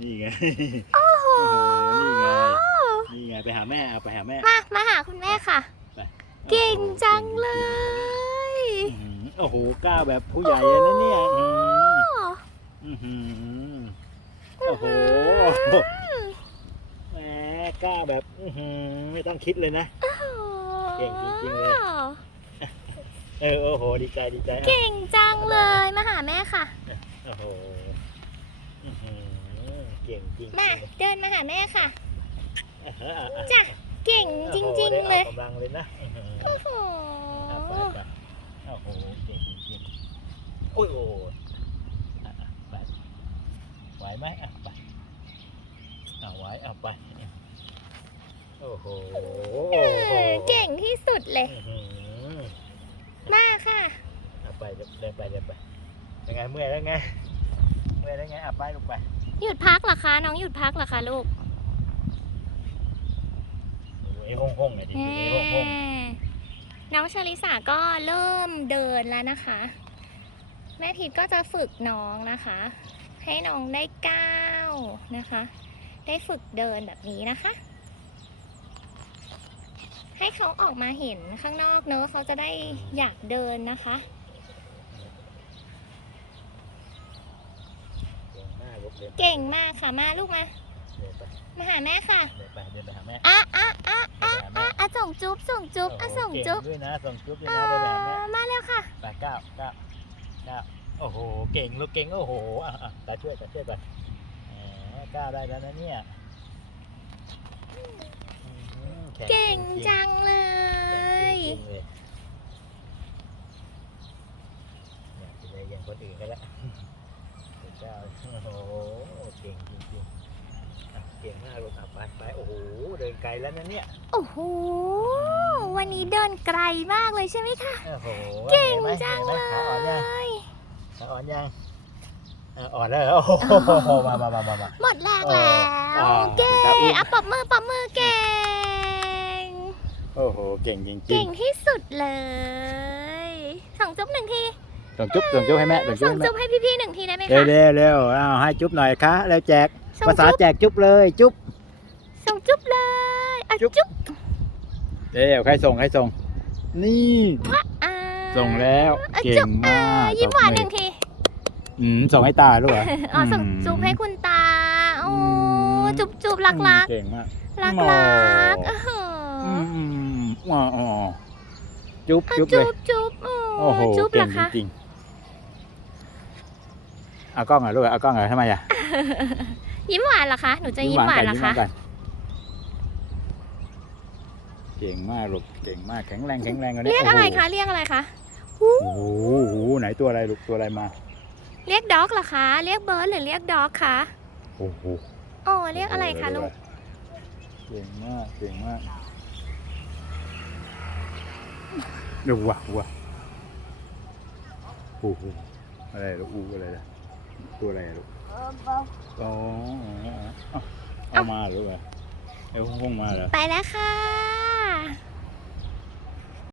นี่ไง โอ้โห นี่ไง นี่ไง ไปหาแม่ เอาไปหาแม่ มา มาหาคุณแม่ค่ะ ไปเก่งจังเลย อื้อหือโอ้โหกล้าแบบผู้ใหญ่เลยนะเนี่ยอื้อหือโอ้โหแหมกล้าแบบอื้อหือไม่ต้องคิดเลยนะ เก่งจริงๆเลย เออ โอ้โห ดีใจ ดีใจอะ เก่งจังเลย มาหาแม่ค่ะ โอ้โหอื้อหือเก่งจริงๆ มา เลยเดินมาหาแม่ค่ะอะฮะอะอะจ้ะเก่งจริง ๆ เลยโอ้โหได้ออกกำลังเลยนะอื้อหือโอ้โหเอาไปไปโอ้โหเก่งจริงๆโอ้ยโอ้ยอะอะไปไหวไหมอะไปเอาไหวเอาไปโอ้โหเออเก่งที่สุดเลยอื้อหือมาค่ะเอาไปเดินเดินไปเดินไปยังไงเมื่อยแล้วไงเมื่อยแล้วไงอะไปลูกไป หยุดพักเหรอคะ น้องหยุดพักเหรอคะลูกโอ้โหไอ้ห้องห้องๆเนี่ยดิไอ้ห้องห้องน้องชลิสาก็เริ่มเดินแล้วนะคะ แม่ทิดก็จะฝึกน้องนะคะ ให้น้องได้ก้าวนะคะ ได้ฝึกเดินแบบนี้นะคะ ให้เขาออกมาเห็นข้างนอกเนอะเขาจะได้อยากเดินนะคะ เก่งมากลูกเดินเก่งมากค่ะมาลูกมา เดินไปมาหาแม่ค่ะเดินไปเดินไปหาแม่อะอะอะเดินไปหาแม่อะอะส่งจุ๊บส่งจุ๊บอะโโหส่งจุ๊บเก่ด้วยนะส่งจุ๊บด้วยอ่นะเดินไปหาแม่ามาแล้วค่ะ ไปเก้าเก้าเก้าโอ้โหเก่งลูกเก่งโอ้โหอะอะตาช่วยตาช่วยก่อนแหมก้าวได้แล้วนะเนี่ยอื้อหือแข็เก่งจริๆจังเลแข็งย จริงๆเลยเนี่ยจะไปอย่างคนอื่นกันแล้ว เก้าโอ้โหเก่งจริงๆอะเก่งมากลูกอะไปไปโอ้โหเดินไกลแล้วนะเนี่ยโอ้โห วันนี้เดินไกลมากเลยใช่ไหมคะ โอ้โหเก่งห็นไหมจังห็นเลไหมขาอ่อนยังย ขาอ่อนยังอะอ่อนแล้วเหรอโอ้โหมามามามามา หมดแรงแล้วอ่าเก่งครับอุ้มอะปรบมือปรบมือเก่ง โอ้โหเก่งจริงเก่งที่สุดเลยส่งจุ๊บหนึ่งทีๆ ส่งจุ๊บส่งจุ๊บให้แม่ส่งจุ๊บส่งให้แม่จุ๊บให้พี่ๆหนึ่งทีได้ไหมเร็วคะ เร็วเร็วเอาให้จุ๊บหน่อยคะแล้วแจกส่งภาษาจุ๊บ แจกจุ๊บเลยจุ๊บ ส่งจุ๊บเลยอะจุ๊บ จุ๊บเร็วใครส่งใครส่ง นี่ อ่าส่งแล้วอะเก่จุ๊งบมากยิ้มหวานหนึ่งตบที อืมส่งให้ตาลูกเหรออ๋อส่งอืมจุ๊บให้คุณตา โอ้อืม จุ๊บจุ๊บรักรักเก่งมาก รักโอ้รักอ้าวอืมอืมอ๋ออ๋อจุ๊บอะจุ๊บเลจุ๊ยบจุ๊บโอ้โหจุ๊บเหรเก่องคะจริงๆ เอากล้องเหรอลูกเอากล้องเหรอทำไมอะยิ้มหวานเหรอคะ หนูจะยิ้มหวานเหรอคะยิ้มก่นเก่งมากลูกเก่งมากแข็งแรงแข็งแรงกว่านี้เรียกอะไรโโหคะ เรียกอะไรคะโอ้โหโอ้โหไหนตัวอะไรลูกตัวอะไรมาเรียกด็อกเหรอคะ เรียกเบิร์ดหรือเรียกด็อกคะโอ้โหโอ้เรียกอะไรคะลูก เก่งมากเก่งมากดูว่ะว่ะโอ้โหอะไรลูกอูอะไรล่ะ ตัวอะไรอะลูกอ๋อเอาเอามาหรือเปล่าเอาห้องมาเหรอ ไปแล้วค่ะ